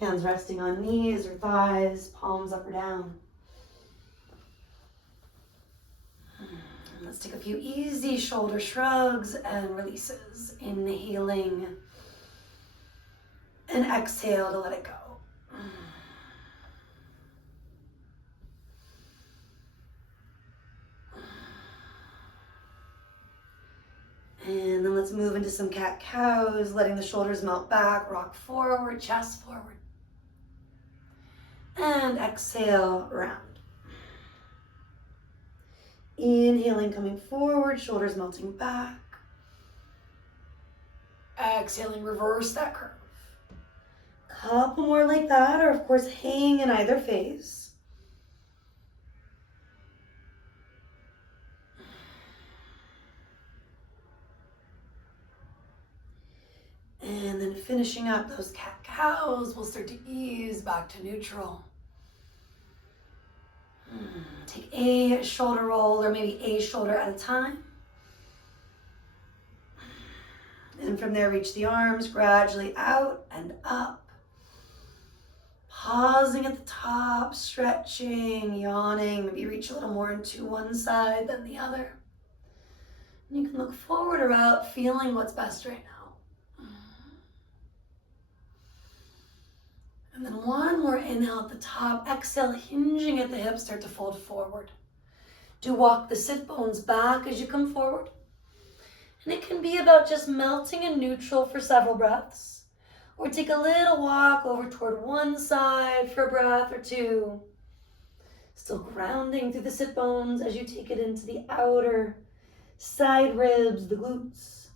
Hands resting on knees or thighs, palms up or down. Let's take a few easy shoulder shrugs and releases. Inhaling and exhale to let it go. And then let's move into some cat-cows, letting the shoulders melt back, rock forward, chest forward. And exhale, round. Inhaling, coming forward, shoulders melting back. Exhaling, reverse that curve. Couple more like that, or of course, hang in either phase. And then finishing up those cat-cows, we'll start to ease back to neutral. Take a shoulder roll, or maybe a shoulder at a time. And from there, reach the arms gradually out and up. Pausing at the top, stretching, yawning. Maybe reach a little more into one side than the other. And you can look forward or out, feeling what's best right now. And then one more inhale at the top. Exhale, hinging at the hips, start to fold forward. Do walk the sit bones back as you come forward. And it can be about just melting in neutral for several breaths. Or take a little walk over toward one side for a breath or two. Still grounding through the sit bones as you take it into the outer side ribs, the glutes.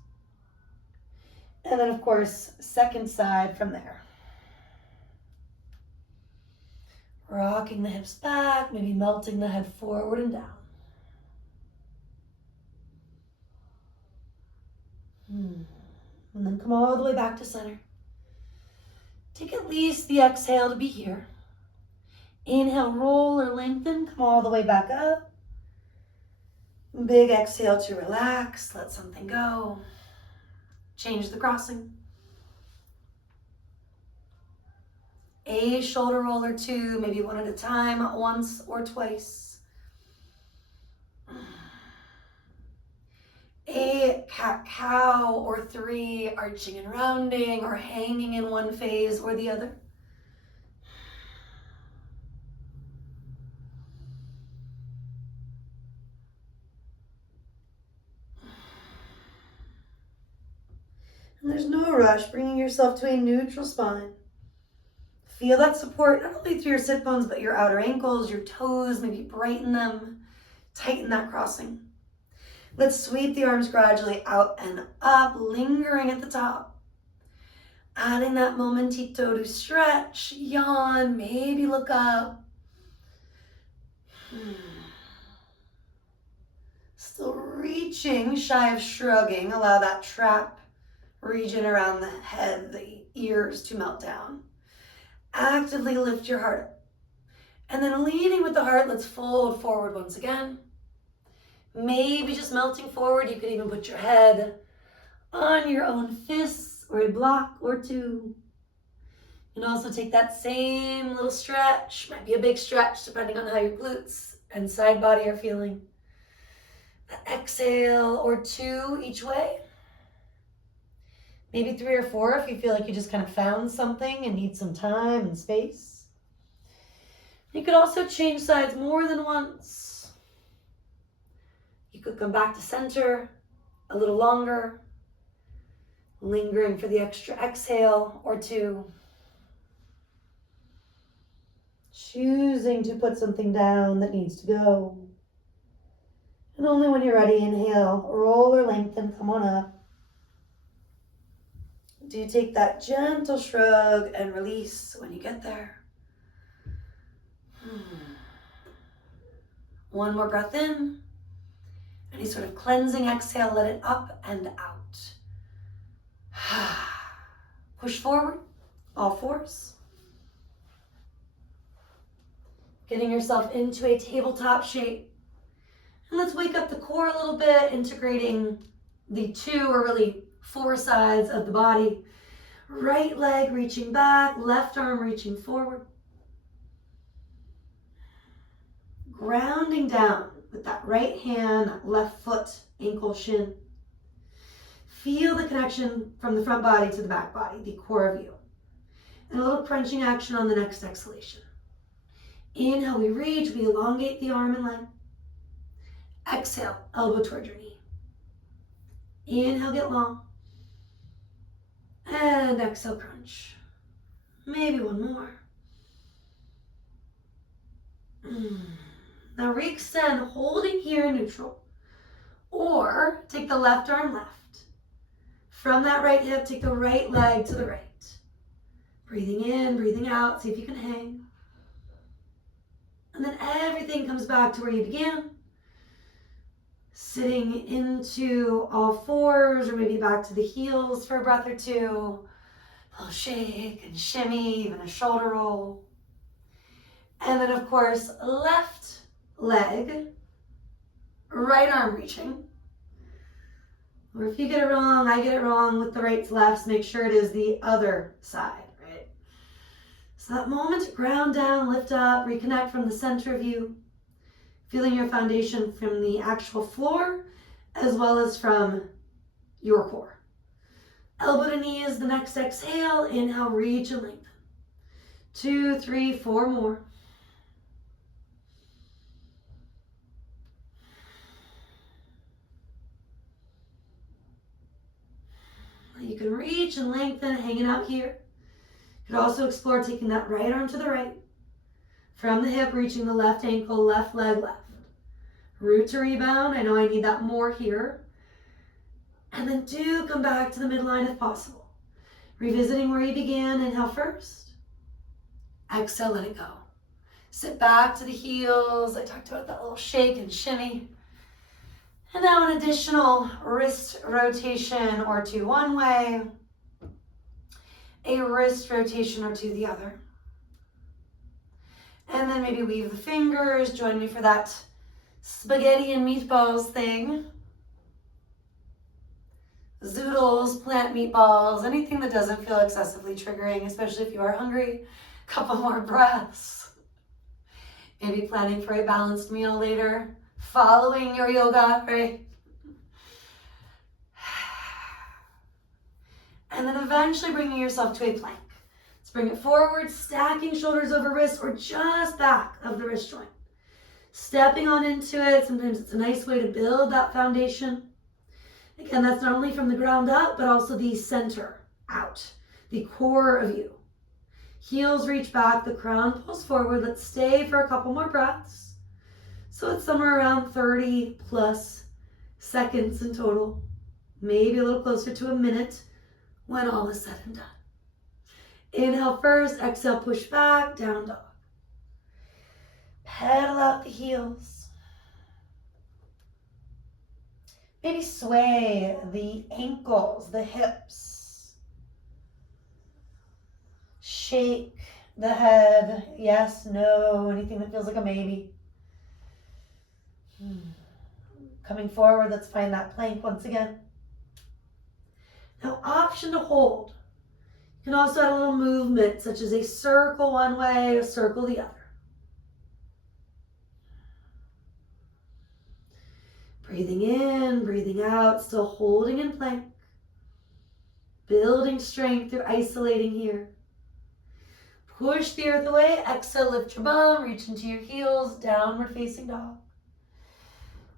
And then, of course, second side from there. Rocking the hips back, maybe melting the head forward and down. And then come all the way back to center. Take at least the exhale to be here. Inhale, roll or lengthen, come all the way back up. Big exhale to relax, let something go. Change the crossing. A shoulder roll or two, maybe one at a time, once or twice. A cat-cow or three, arching and rounding or hanging in one phase or the other. And there's no rush, bringing yourself to a neutral spine. Feel that support not only through your sit bones, but your outer ankles, your toes, maybe brighten them, tighten that crossing. Let's sweep the arms gradually out and up, lingering at the top. Adding that momentito to stretch, yawn, maybe look up. Still reaching, shy of shrugging. Allow that trap region around the head, the ears to melt down. Actively lift your heart up. And then leading with the heart, let's fold forward once again. Maybe just melting forward. You could even put your head on your own fists or a block or two. You can also take that same little stretch. Might be a big stretch depending on how your glutes and side body are feeling. An exhale or two each way. Maybe 3 or 4 if you feel like you just kind of found something and need some time and space. You could also change sides more than once. You could come back to center a little longer, lingering for the extra exhale or two. Choosing to put something down that needs to go. And only when you're ready, inhale, roll or lengthen, come on up. Do take that gentle shrug and release when you get there. One more breath in. Any sort of cleansing exhale, let it up and out. Push forward, all fours. Getting yourself into a tabletop shape. And let's wake up the core a little bit, integrating the 2 or really 4 sides of the body. Right leg reaching back, left arm reaching forward. Grounding down with that right hand, that left foot, ankle, shin. Feel the connection from the front body to the back body, the core of you. And a little crunching action on the next exhalation. Inhale, we reach, we elongate the arm and leg. Exhale, elbow toward your knee. Inhale, get long. And exhale, crunch. Maybe one more. Now re-extend, holding here in neutral. Or take the left arm left. From that right hip, take the right leg to the right. Breathing in, breathing out, see if you can hang. And then everything comes back to where you began. Sitting into all fours, or maybe back to the heels for a breath or two. A little shake and shimmy, even a shoulder roll. And then, of course, left leg, right arm reaching. Or if you get it wrong, I get it wrong with the right to left, make sure it is the other side, right? So that moment to ground down, lift up, reconnect from the center of you, feeling your foundation from the actual floor as well as from your core. Elbow to knee is the next exhale. Inhale, reach and lengthen. 2, 3, 4 more. You can reach and lengthen, hanging out here. You could also explore taking that right arm to the right. From the hip, reaching the left ankle, left leg, left. Root to rebound. I know I need that more here. And then do come back to the midline if possible. Revisiting where you began. Inhale first. Exhale, let it go. Sit back to the heels. I talked about that little shake and shimmy. And now an additional wrist rotation or two one way, a wrist rotation or two the other. And then maybe weave the fingers, join me for that spaghetti and meatballs thing. Zoodles, plant meatballs, anything that doesn't feel excessively triggering, especially if you are hungry. A couple more breaths. Maybe planning for a balanced meal later. Following your yoga, right? And then eventually bringing yourself to a plank. Let's bring it forward, stacking shoulders over wrists or just back of the wrist joint. Stepping on into it. Sometimes it's a nice way to build that foundation. Again, that's not only from the ground up, but also the center out, the core of you. Heels reach back, the crown pulls forward. Let's stay for a couple more breaths. So it's somewhere around 30 plus seconds in total, maybe a little closer to a minute when all is said and done. Inhale first, exhale, push back, down dog. Pedal out the heels. Maybe sway the ankles, the hips. Shake the head, yes, no, anything that feels like a maybe. Coming forward, let's find that plank once again. Now, option to hold. You can also add a little movement, such as a circle one way, a circle the other. Breathing in, breathing out, still holding in plank. Building strength through isolating here. Push the earth away, exhale, lift your bum, reach into your heels, downward facing dog.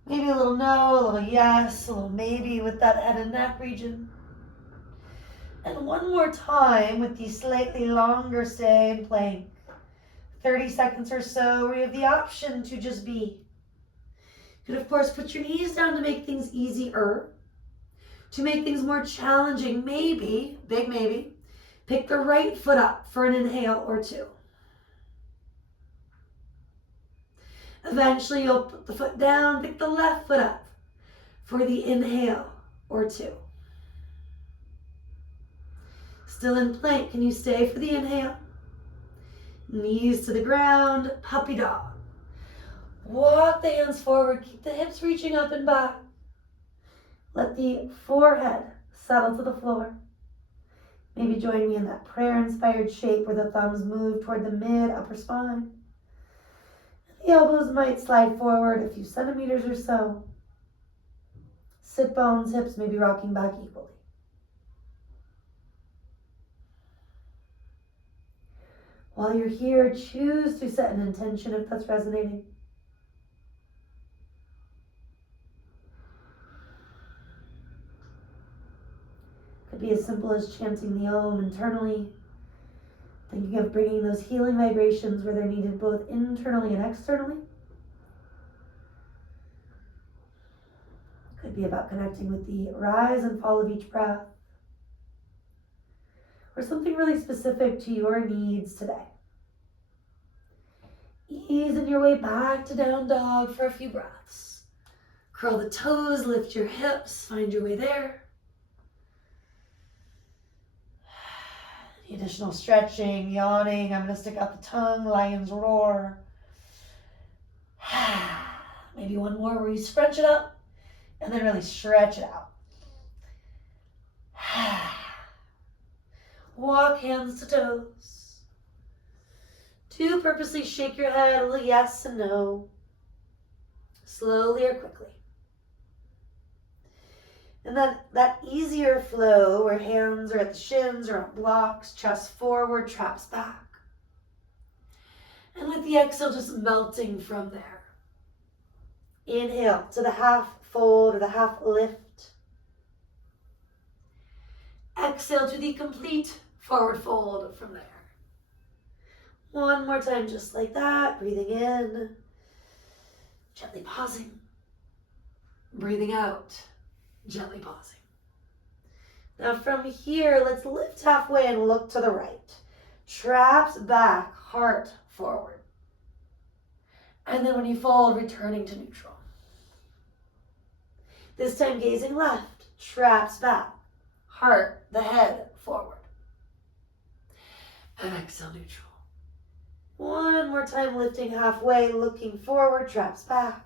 Maybe a little no, a little yes, a little maybe with that head and neck region. And one more time with the slightly longer stay in plank. 30 seconds or so where you have the option to just be. You could, of course, put your knees down to make things easier. To make things more challenging, maybe, big maybe, pick the right foot up for an inhale or two. Eventually, you'll put the foot down, pick the left foot up for the inhale or two. Still in plank, can you stay for the inhale? Knees to the ground, puppy dog. Walk the hands forward, keep the hips reaching up and back. Let the forehead settle to the floor. Maybe join me in that prayer-inspired shape where the thumbs move toward the mid-upper spine. The elbows might slide forward a few centimeters or so. Sit bones, hips may be rocking back equally. While you're here, choose to set an intention if that's resonating. Could be as simple as chanting the Om internally, thinking of bringing those healing vibrations where they're needed both internally and externally. Could be about connecting with the rise and fall of each breath, or something really specific to your needs today. Easing your way back to down dog for a few breaths. Curl the toes, lift your hips, find your way there. Any additional stretching, yawning, I'm going to stick out the tongue, lion's roar. Maybe one more where you scrunch it up and then really stretch it out. Walk hands to toes. Do purposely shake your head a little yes and no, slowly or quickly. And then that easier flow where hands are at the shins or on blocks, chest forward, traps back. And with the exhale, just melting from there. Inhale to the half fold or the half lift. Exhale to the complete forward fold from there. One more time, just like that. Breathing in, gently pausing. Breathing out, gently pausing. Now from here, let's lift halfway and look to the right. Traps back, heart forward. And then when you fold, returning to neutral. This time gazing left, traps back, heart, the head forward. And exhale, neutral. One more time, lifting halfway, looking forward, traps back.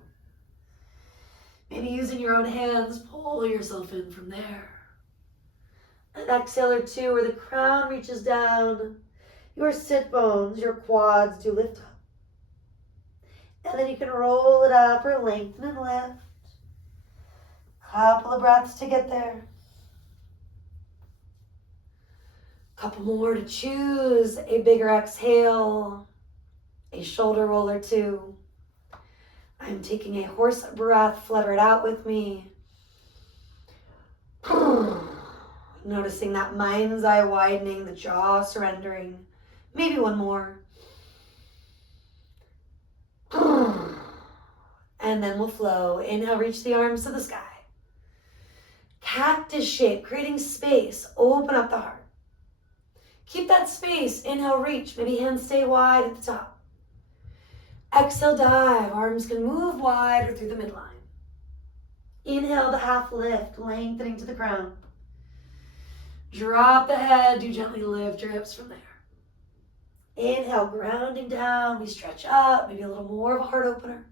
Maybe using your own hands, pull yourself in from there. An exhale or two where the crown reaches down, your sit bones, your quads do lift up. And then you can roll it up or lengthen and lift. Couple of breaths to get there. Couple more to choose. A bigger exhale. A shoulder roll or two. I'm taking a horse breath, flutter it out with me. Noticing that mind's eye widening, the jaw surrendering. Maybe one more. And then we'll flow. Inhale, reach the arms to the sky. Cactus shape, creating space. Open up the heart. Keep that space. Inhale, reach. Maybe hands stay wide at the top. Exhale, dive. Arms can move wide or through the midline. Inhale, the half lift, lengthening to the crown. Drop the head. Do gently lift your hips from there. Inhale, grounding down. We stretch up. Maybe a little more of a heart opener.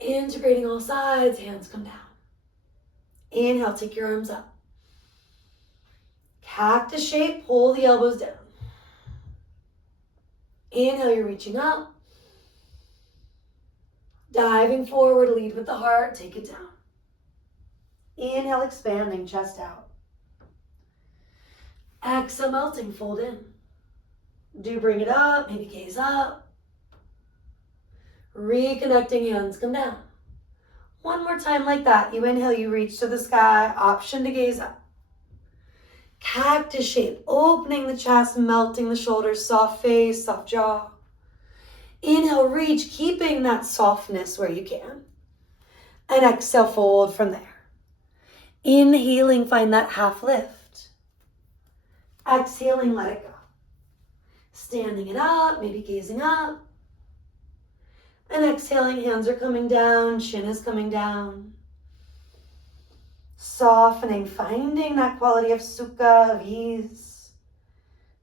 Integrating all sides. Hands come down. Inhale, take your arms up. Cactus shape, pull the elbows down. Inhale, you're reaching up. Diving forward, lead with the heart, take it down. Inhale, expanding, chest out. Exhale, melting, fold in. Do bring it up, maybe gaze up. Reconnecting, hands come down. One more time like that. You inhale, you reach to the sky, option to gaze up. Cactus shape, opening the chest, melting the shoulders, soft face, soft jaw. Inhale, reach, keeping that softness where you can. And exhale, fold from there. Inhaling, find that half lift. Exhaling, let it go. Standing it up, maybe gazing up. And exhaling, hands are coming down, chin is coming down. Softening, finding that quality of sukha, of ease.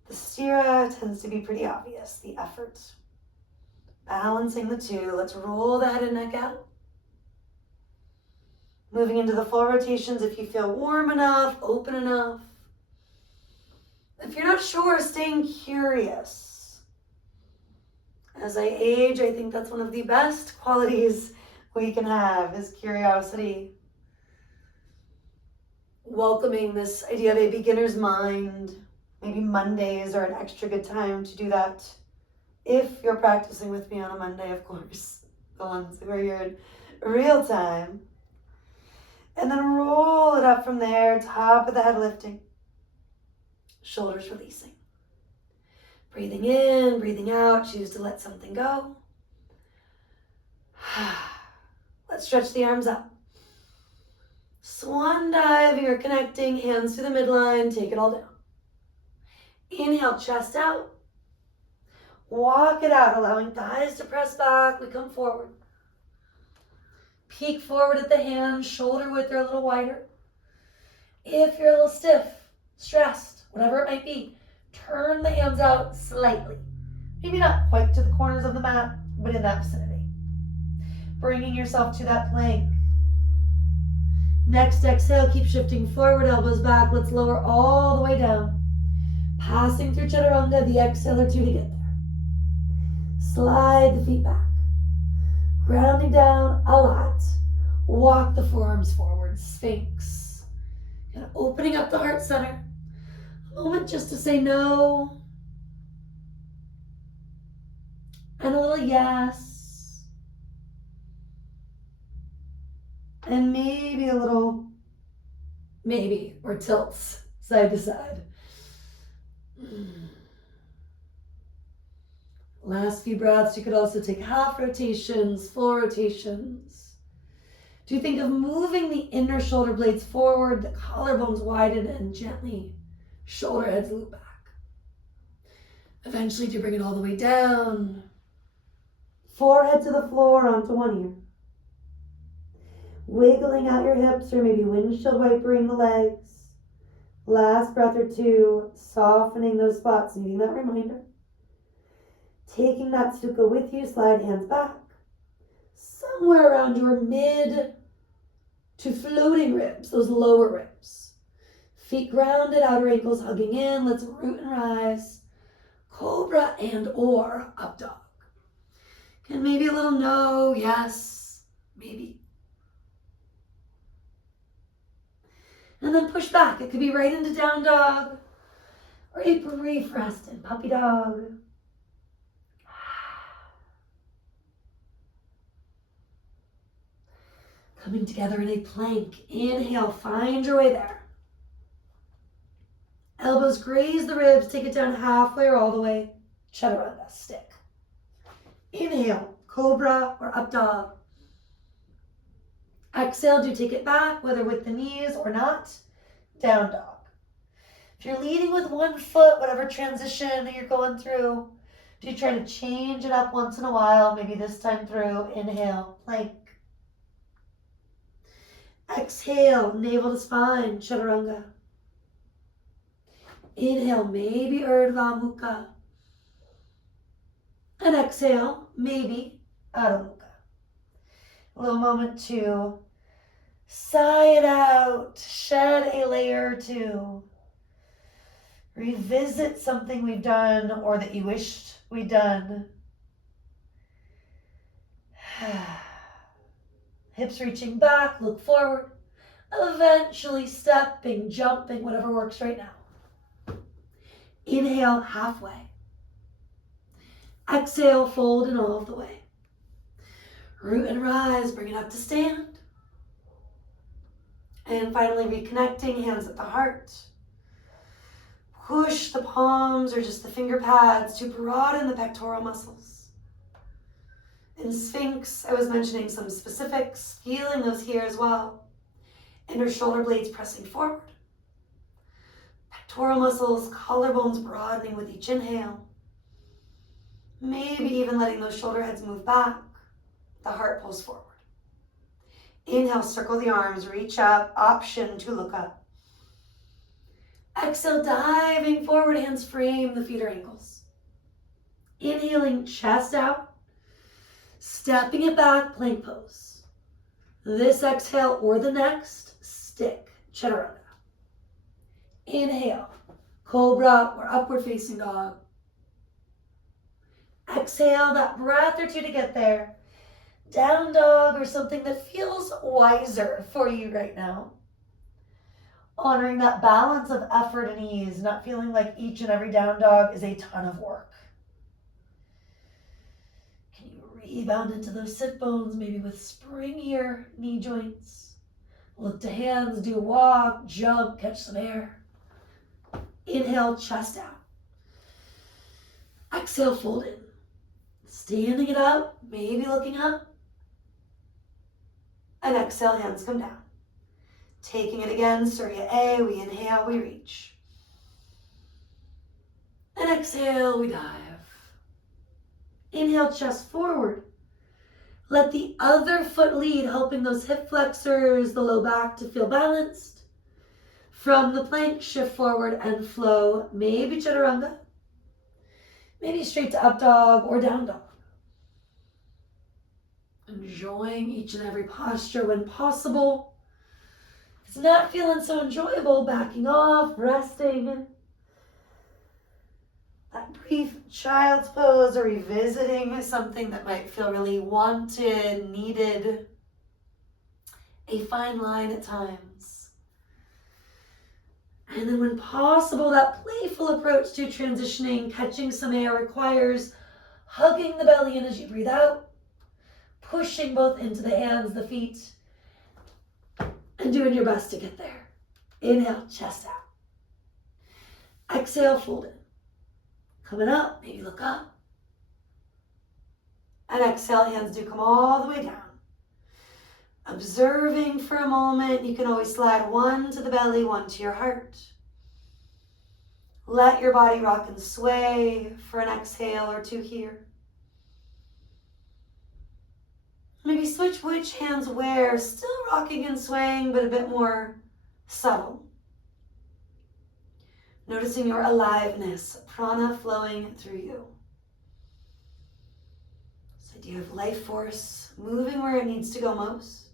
The stira tends to be pretty obvious, the effort. Balancing the two. Let's roll the head and neck out. Moving into the full rotations if you feel warm enough, open enough. If you're not sure, staying curious. As I age, I think that's one of the best qualities we can have is curiosity. Welcoming this idea of a beginner's mind. Maybe Mondays are an extra good time to do that. If you're practicing with me on a Monday, of course, the ones where you're in real time. And then roll it up from there, top of the head lifting. Shoulders releasing. Breathing in, breathing out, choose to let something go. Let's stretch the arms up. Swan dive, you're connecting, hands to the midline, take it all down. Inhale, chest out. Walk it out, allowing thighs to press back. We come forward. Peek forward at the hands, shoulder width are a little wider. If you're a little stiff, stressed, whatever it might be, turn the hands out slightly. Maybe not quite to the corners of the mat, but in that vicinity. Bringing yourself to that plank. Next exhale, keep shifting forward, elbows back. Let's lower all the way down. Passing through chaturanga, the exhale or two to get there. Slide the feet back. Grounding down a lot. Walk the forearms forward, sphinx. And opening up the heart center. A moment just to say no. And a little yes. And maybe a little maybe or tilts side to side. Last few breaths, you could also take half rotations, full rotations. Do you think of moving the inner shoulder blades forward, the collarbones widen, and gently shoulder heads loop back. Eventually, do you bring it all the way down? Forehead to the floor onto one ear. Wiggling out your hips or maybe windshield wipering the legs. Last breath or two, softening those spots, needing that reminder. Taking that sukha with you, slide hands back. Somewhere around your mid to floating ribs, those lower ribs. Feet grounded, outer ankles hugging in. Let's root and rise. Cobra and or up dog. And maybe a little no, yes, maybe. And then push back. It could be right into down dog or a brief rest in puppy dog. Coming together in a plank. Inhale, find your way there. Elbows graze the ribs, take it down halfway or all the way. Chaturanga, stick. Inhale, cobra or up dog. Exhale, do take it back, whether with the knees or not. Down dog. If you're leading with one foot, whatever transition that you're going through, do try to change it up once in a while, maybe this time through. Inhale, plank. Exhale, navel to spine, chaturanga. Inhale, maybe Urdhva Mukha. And exhale, maybe Adho Mukha. A little moment to sigh it out, shed a layer or two, revisit something we've done or that you wished we'd done. Hips reaching back, look forward, eventually stepping, jumping, whatever works right now. Inhale, halfway. Exhale, fold in all of the way. Root and rise, bring it up to stand. And finally reconnecting, hands at the heart. Push the palms or just the finger pads to broaden the pectoral muscles. In Sphinx, I was mentioning some specifics, feeling those here as well. Inner shoulder blades pressing forward. Pectoral muscles, collarbones broadening with each inhale. Maybe even letting those shoulder heads move back. The heart pulls forward. Inhale, circle the arms, reach up, option to look up. Exhale, diving forward, hands frame the feet or ankles. Inhaling, chest out. Stepping it back, plank pose. This exhale or the next, stick, chaturanga. Inhale, Cobra or upward facing dog. Exhale that breath or two to get there. Down dog or something that feels wiser for you right now. Honoring that balance of effort and ease, not feeling like each and every down dog is a ton of work. Can you rebound into those sit bones, maybe with springier knee joints? Look to hands, do a walk, jump, catch some air. Inhale, chest out. Exhale, fold in. Standing it up, maybe looking up. And exhale, hands come down. Taking it again, Surya A, we inhale, we reach. And exhale, we dive. Inhale, chest forward. Let the other foot lead, helping those hip flexors, the low back to feel balanced. From the plank, shift forward and flow. Maybe chaturanga. Maybe straight to up dog or down dog. Enjoying each and every posture when possible. If it's not feeling so enjoyable, backing off, resting. That brief child's pose or revisiting something that might feel really wanted, needed. A fine line at times. And then when possible, that playful approach to transitioning, catching some air requires hugging the belly in as you breathe out, pushing both into the hands, the feet, and doing your best to get there. Inhale, chest out. Exhale, fold in. Coming up, maybe look up. And exhale, hands do come all the way down. Observing for a moment, you can always slide one to the belly, one to your heart. Let your body rock and sway for an exhale or two here. Maybe switch which hands where, still rocking and swaying, but a bit more subtle. Noticing your aliveness, prana flowing through you. This idea of life force moving where it needs to go most.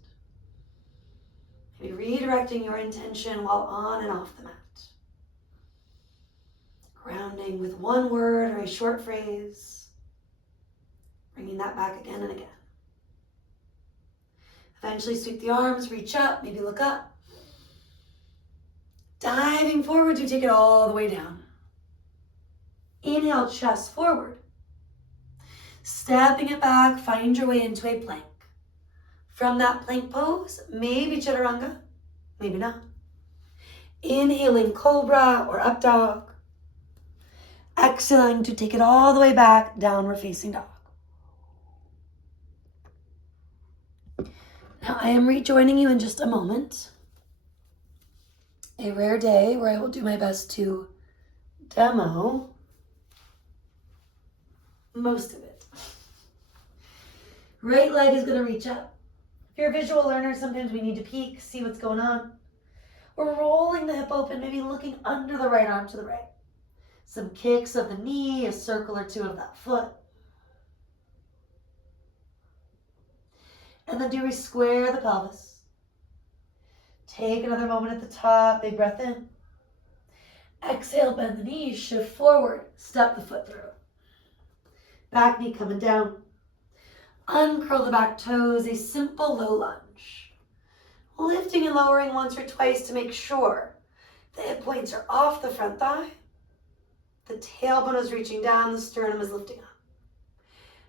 Maybe redirecting your intention while on and off the mat. Grounding with one word or a short phrase. Bringing that back again and again. Eventually sweep the arms, reach up, maybe look up. Diving forward, you take it all the way down. Inhale, chest forward. Stepping it back, find your way into a plank. From that plank pose, maybe chaturanga, maybe not. Inhaling cobra or up dog. Exhaling to take it all the way back, downward facing dog. Now I am rejoining you in just a moment. A rare day where I will do my best to demo most of it. Right leg is going to reach up. If you're a visual learner, sometimes we need to peek, see what's going on. We're rolling the hip open, maybe looking under the right arm to the right. Some kicks of the knee, a circle or two of that foot. And then do we square the pelvis? Take another moment at the top, big breath in. Exhale, bend the knees, shift forward, step the foot through. Back knee coming down. Uncurl the back toes, a simple low lunge. Lifting and lowering once or twice to make sure the hip points are off the front thigh. The tailbone is reaching down, the sternum is lifting up.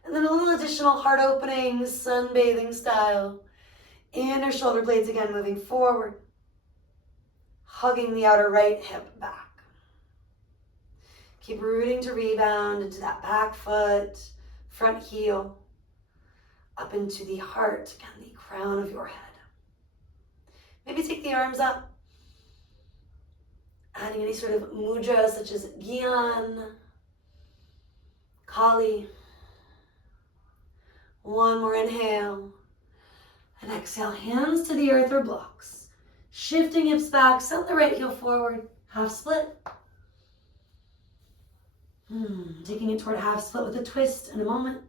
And then a little additional heart opening, sunbathing style. Inner shoulder blades again moving forward. Hugging the outer right hip back. Keep rooting to rebound into that back foot, front heel, up into the heart, again, the crown of your head. Maybe take the arms up, adding any sort of mudra such as Gyan, Kali. One more inhale, and exhale, hands to the earth or blocks. Shifting hips back, send the right heel forward, half split. Taking it toward half split with a twist in a moment.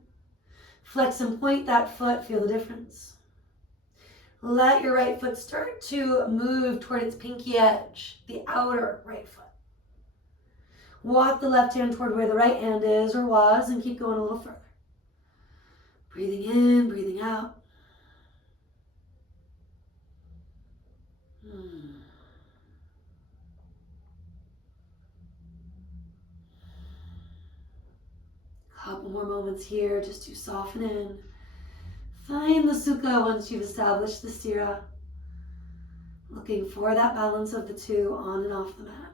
Flex and point that foot, feel the difference. Let your right foot start to move toward its pinky edge, the outer right foot. Walk the left hand toward where the right hand is or was and keep going a little further. Breathing in, breathing out. Couple more moments here just to soften in. Find the sukha once you've established the stira. Looking for that balance of the two on and off the mat.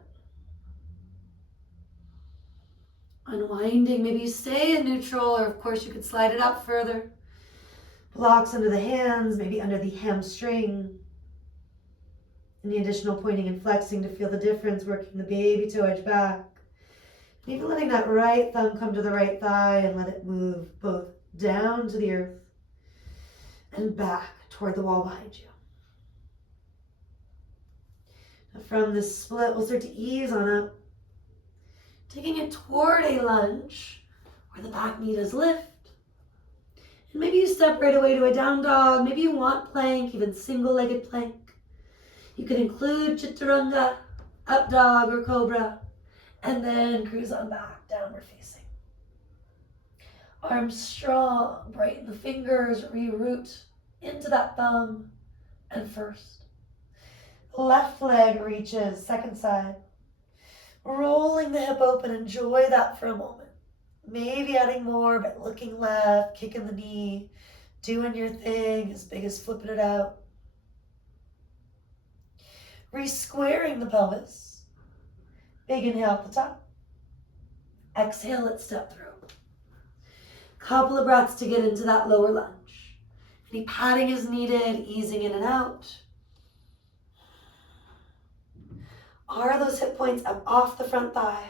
Unwinding, maybe you stay in neutral, or of course you could slide it out further. Blocks under the hands, maybe under the hamstring. Any additional pointing and flexing to feel the difference, working the baby toe edge back. Maybe letting that right thumb come to the right thigh and let it move both down to the earth and back toward the wall behind you. Now from this split, we'll start to ease on up, taking it toward a lunge where the back knee does lift. And maybe you step right away to a down dog. Maybe you want plank, even single-legged plank. You can include chaturanga, up dog, or cobra, and then cruise on back, downward facing. Arms strong, brighten the fingers, reroot into that thumb and first. Left leg reaches, second side. Rolling the hip open, enjoy that for a moment. Maybe adding more, but looking left, kicking the knee, doing your thing, as big as flipping it out. Re-squaring the pelvis. Big inhale at the top. Exhale, let's step through. Couple of breaths to get into that lower lunge. Any padding is needed, easing in and out. Are those hip points up off the front thigh?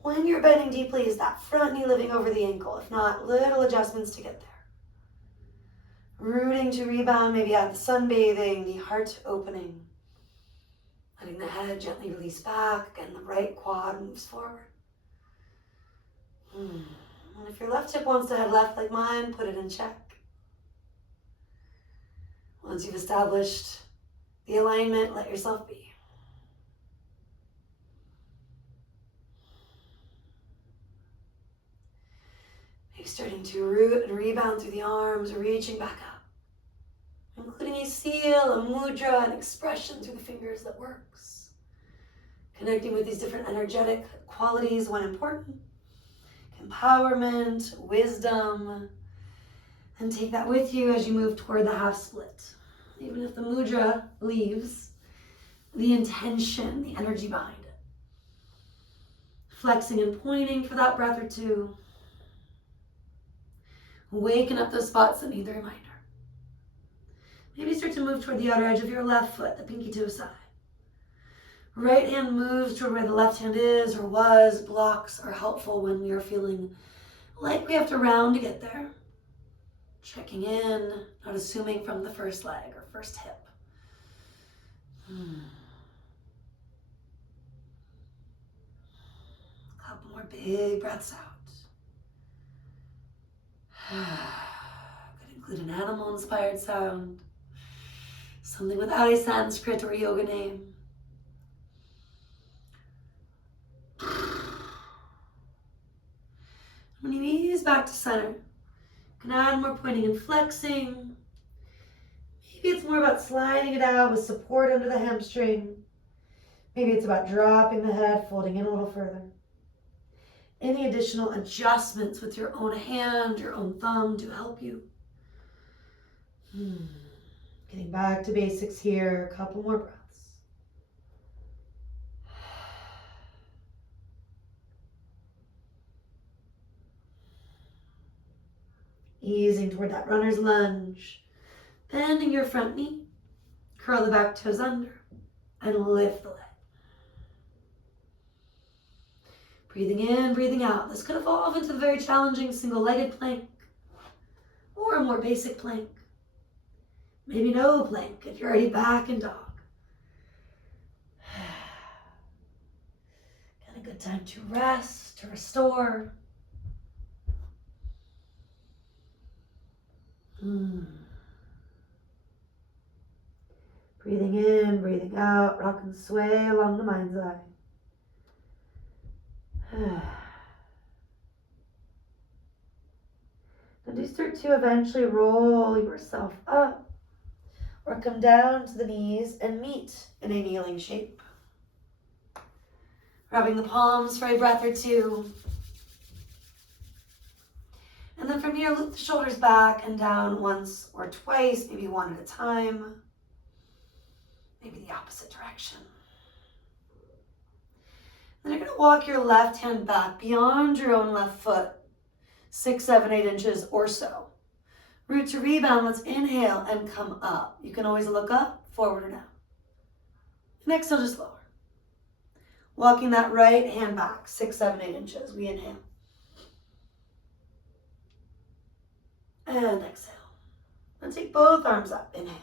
When you're bending deeply, is that front knee living over the ankle? If not, little adjustments to get there. Rooting to rebound, maybe out of the sunbathing, the heart opening. Letting the head gently release back, and the right quad moves forward. And if your left hip wants to head left like mine, put it in check. Once you've established the alignment, let yourself be. Maybe starting to root and rebound through the arms, reaching back up. Including a seal, a mudra, an expression through the fingers that works. Connecting with these different energetic qualities when important. Empowerment, wisdom, and take that with you as you move toward the half split. Even if the mudra leaves, the intention, the energy behind it. Flexing and pointing for that breath or two. Waken up those spots that need the reminder. Maybe start to move toward the outer edge of your left foot, the pinky toe side. Right hand moves toward where the left hand is or was. Blocks are helpful when we are feeling like we have to round to get there. Checking in, not assuming from the first leg or first hip. A couple more big breaths out. Could include an animal-inspired sound. Something without a Sanskrit or yoga name. When you ease back to center, you can add more pointing and flexing. Maybe it's more about sliding it out with support under the hamstring. Maybe it's about dropping the head, folding in a little further. Any additional adjustments with your own hand, your own thumb to help you. Getting back to basics here, a couple more breaths. Easing toward that runner's lunge. Bending your front knee. Curl the back toes under and lift the leg. Breathing in, breathing out. This could evolve into the very challenging single-legged plank or a more basic plank. Maybe no plank if you're already back in dog. Got a good time to rest, to restore. Breathing in, breathing out, rock and sway along the mind's eye. And you start to eventually roll yourself up or come down to the knees and meet in a kneeling shape. Rubbing the palms for a breath or two. And then from here, loop the shoulders back and down once or twice, maybe one at a time. Maybe the opposite direction. Then you're going to walk your left hand back beyond your own left foot, 6, 7, 8 inches or so. Root to rebound. Let's inhale and come up. You can always look up, forward or down. And exhale, just lower. Walking that right hand back, 6, 7, 8 inches. We inhale. And exhale. And take both arms up. Inhale.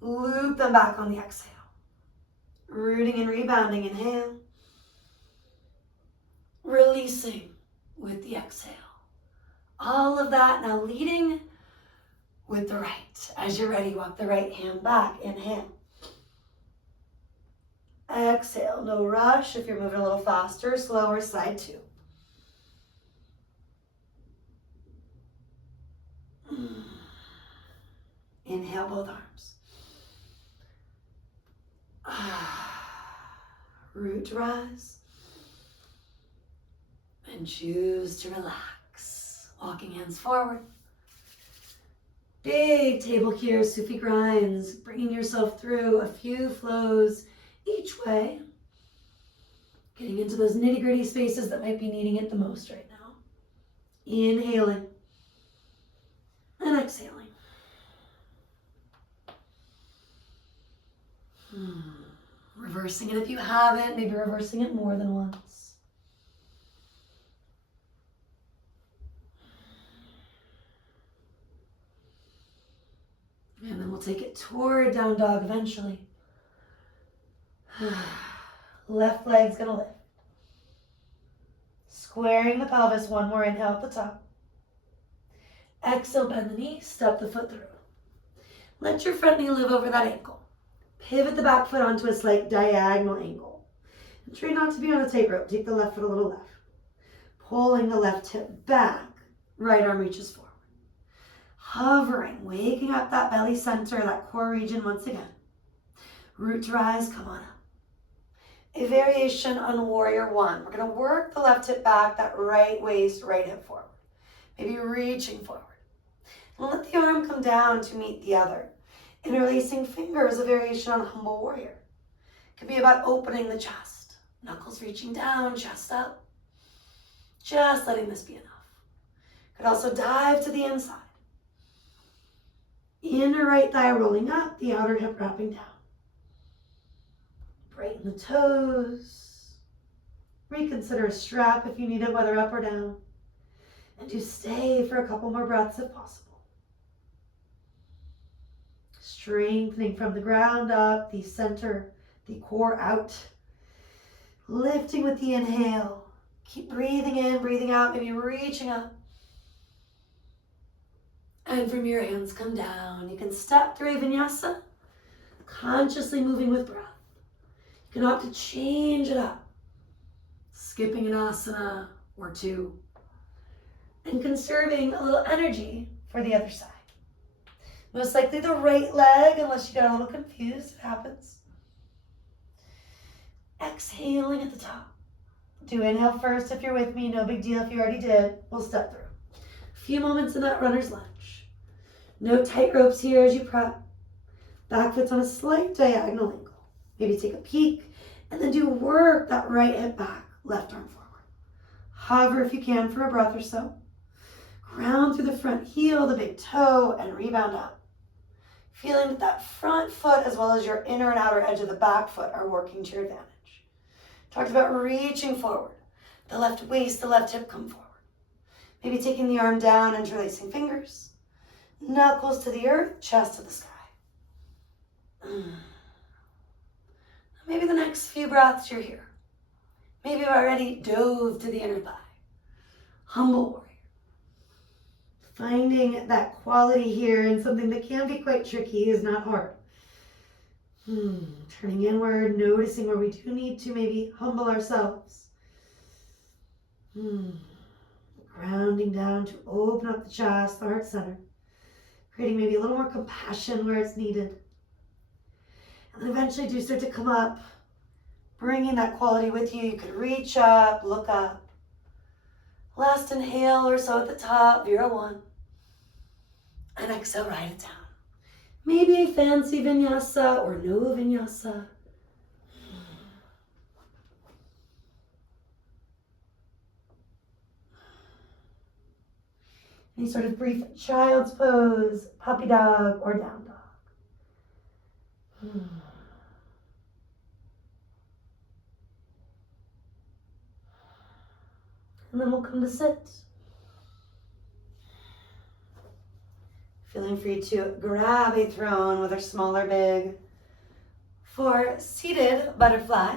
Loop them back on the exhale. Rooting and rebounding. Inhale. Releasing with the exhale. All of that now leading with the right. As you're ready, walk the right hand back. Inhale. Exhale. No rush. If you're moving a little faster, slower, side 2. Inhale both arms. Root to rise. And choose to relax. Walking hands forward. Big table here, Sufi grinds. Bringing yourself through a few flows each way. Getting into those nitty-gritty spaces that might be needing it the most right now. Inhaling. And exhaling. Reversing it if you haven't, maybe reversing it more than once. And then we'll take it toward down dog eventually. Left leg's gonna lift. Squaring the pelvis, one more inhale at the top. Exhale, bend the knee, step the foot through. Let your front knee live over that ankle. Pivot the back foot onto a slight diagonal angle. And try not to be on a tightrope. Take the left foot a little left. Pulling the left hip back. Right arm reaches forward. Hovering, waking up that belly center, that core region once again. Root to rise, come on up. A variation on warrior 1. We're going to work the left hip back, that right waist, right hip forward. Maybe reaching forward. And let the arm come down to meet the other. Interlacing fingers, a variation on humble warrior. It could be about opening the chest. Knuckles reaching down, chest up. Just letting this be enough. Could also dive to the inside. Inner right thigh rolling up, the outer hip wrapping down. Brighten the toes. Reconsider a strap if you need it, whether up or down. And do stay for a couple more breaths if possible. Strengthening from the ground up, the center, the core out. Lifting with the inhale. Keep breathing in, breathing out, maybe reaching up. And from your hands come down. You can step through a vinyasa, consciously moving with breath. You can opt to change it up. Skipping an asana or 2. And conserving a little energy for the other side. Most likely the right leg, unless you got a little confused, it happens. Exhaling at the top. Do inhale first if you're with me, no big deal if you already did. We'll step through. A few moments in that runner's lunge. No tight ropes here as you prep. Back foot's on a slight diagonal angle. Maybe take a peek and then do work that right hip back, left arm forward. Hover if you can for a breath or so. Ground through the front heel, the big toe, and rebound up. Feeling that that front foot as well as your inner and outer edge of the back foot are working to your advantage. Talked about reaching forward. The left waist, the left hip come forward. Maybe taking the arm down, interlacing fingers. Knuckles to the earth, chest to the sky. Maybe the next few breaths you're here. Maybe you've already dove to the inner thigh. Humble warrior. Finding that quality here in something that can be quite tricky is not hard. Turning inward, noticing where we do need to maybe humble ourselves. Grounding down to open up the chest, the heart center. Creating maybe a little more compassion where it's needed. And then eventually do start to come up, bringing that quality with you. You could reach up, look up. Last inhale or so at the top, Vira 1. And exhale, write it down. Maybe a fancy vinyasa or no vinyasa. Any sort of brief child's pose, puppy dog, or down dog. And then we'll come to sit. Feeling free to grab a throne, whether small or big, for seated butterfly,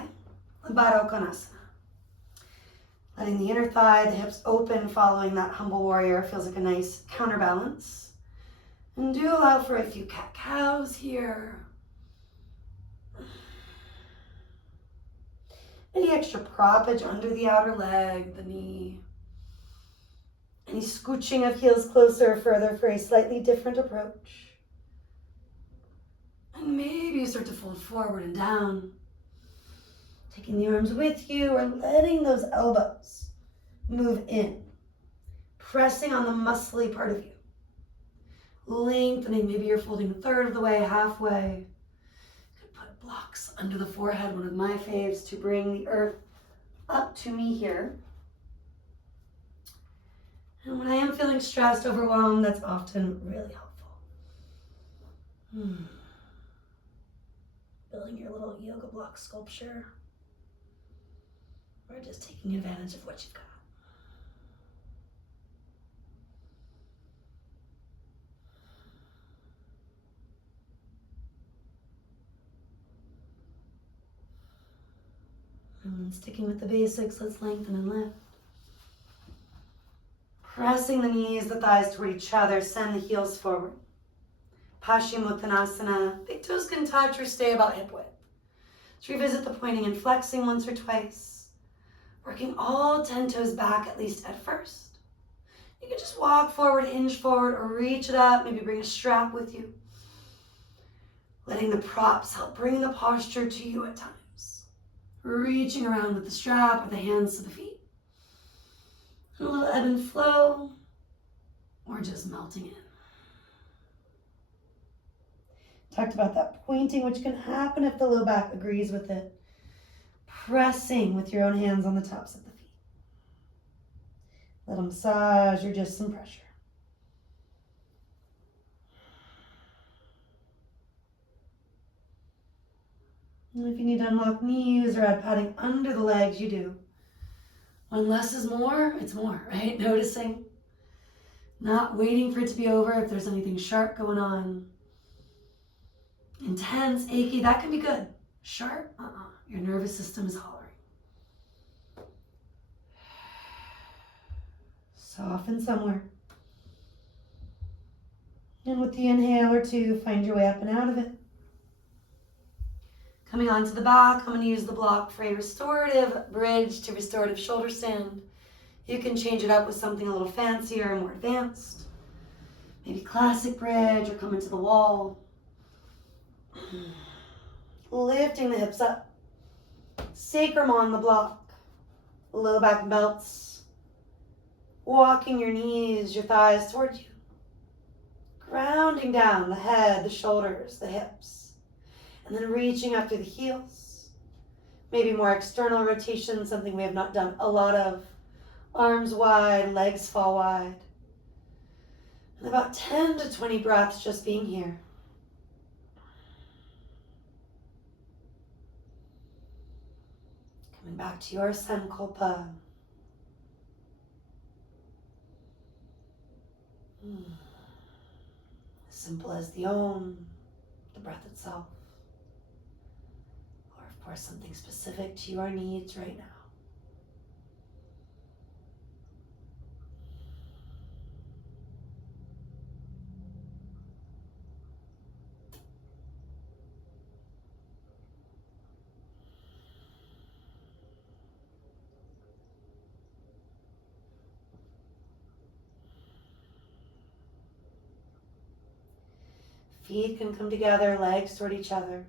Baddha Konasana. Letting the inner thigh, the hips open, following that humble warrior. Feels like a nice counterbalance. And do allow for a few cat-cows here. Any extra proppage under the outer leg, the knee. Any scooching of heels closer or further for a slightly different approach. And maybe you start to fold forward and down. Taking the arms with you or letting those elbows move in. Pressing on the muscly part of you. Lengthening, maybe you're folding a third of the way, halfway. You could put blocks under the forehead, one of my faves, to bring the earth up to me here. And when I am feeling stressed, overwhelmed, that's often really helpful. Building your little yoga block sculpture. Or just taking advantage of what you've got. And sticking with the basics, let's lengthen and lift. Pressing the knees, the thighs toward each other, send the heels forward. Paschimottanasana, big toes can touch or stay about hip width. Let's revisit the pointing and flexing once or twice. Working all 10 toes back, at least at first. You can just walk forward, hinge forward, or reach it up, maybe bring a strap with you. Letting the props help bring the posture to you at times. Reaching around with the strap or the hands to the feet. And a little ebb and flow, or just melting in. Talked about that pointing, which can happen if the low back agrees with it. Pressing with your own hands on the tops of the feet. Little massage or just some pressure. And if you need to unlock knees or add padding under the legs, you do. When less is more, it's more, right? Noticing. Not waiting for it to be over if there's anything sharp going on. Intense, achy, that can be good. Sharp, your nervous system is hollering. Soften somewhere. And with the inhale or two, find your way up and out of it. Coming onto the back, I'm going to use the block for a restorative bridge to restorative shoulder stand. You can change it up with something a little fancier and more advanced. Maybe classic bridge or come into the wall. Lifting the hips up. Sacrum on the block. Low back melts. Walking your knees, your thighs towards you. Grounding down the head, the shoulders, the hips. And then reaching up through the heels. Maybe more external rotation, something we have not done a lot of. Arms wide, legs fall wide. And about 10 to 20 breaths just being here. Coming back to your Sankalpa. Simple as the Om, the breath itself. Or of course something specific to your needs right now. Feet can come together, legs toward each other.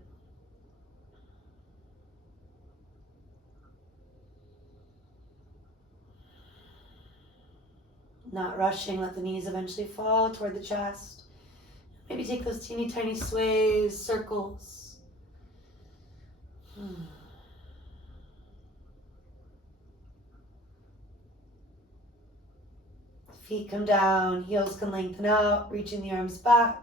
Not rushing, let the knees eventually fall toward the chest. Maybe take those teeny tiny sways, circles. Feet come down, heels can lengthen out, reaching the arms back.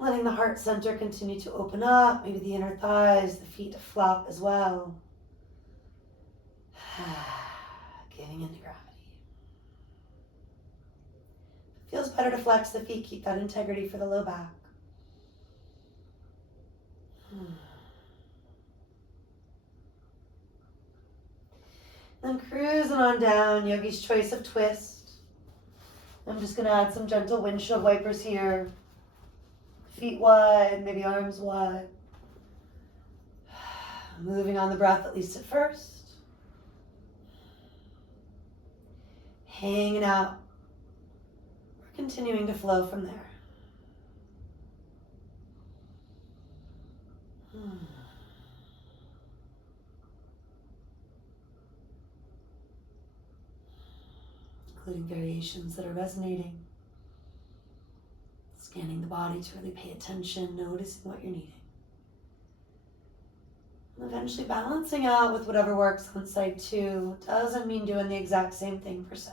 Letting the heart center continue to open up, maybe the inner thighs, the feet to flop as well. Giving into gravity. Feels better to flex the feet, keep that integrity for the low back. Then cruising on down, yogi's choice of twist. I'm just gonna add some gentle windshield wipers here. Feet wide, maybe arms wide. Moving on the breath, at least at first. Hanging out. We're continuing to flow from there. Including variations that are resonating. Scanning the body to really pay attention, noticing what you're needing. And eventually balancing out with whatever works on side 2. Doesn't mean doing the exact same thing per se.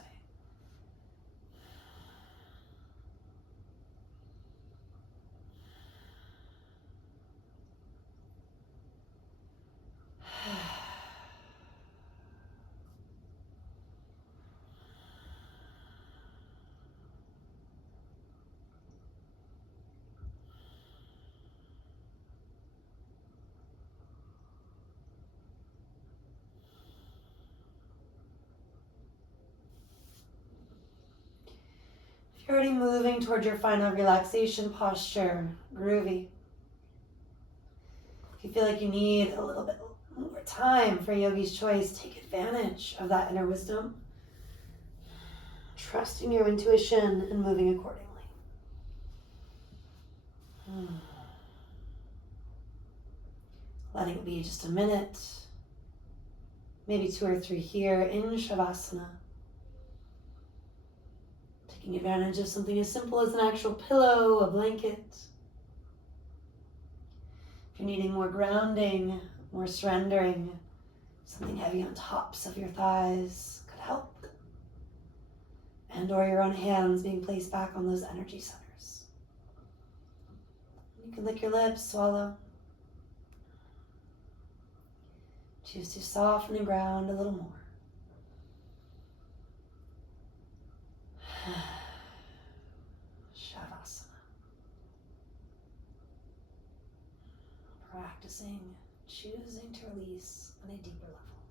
You're already moving toward your final relaxation posture, groovy. If you feel like you need a little bit more time for yogi's choice, take advantage of that inner wisdom. Trusting your intuition and moving accordingly. Letting it be just a minute, maybe 2 or 3 here in shavasana. Taking advantage of something as simple as an actual pillow, a blanket. If you're needing more grounding, more surrendering, something heavy on tops of your thighs could help. And or your own hands being placed back on those energy centers. You can lick your lips, swallow. Choose to soften and ground a little more. Shavasana. Practicing, choosing to release on a deeper level.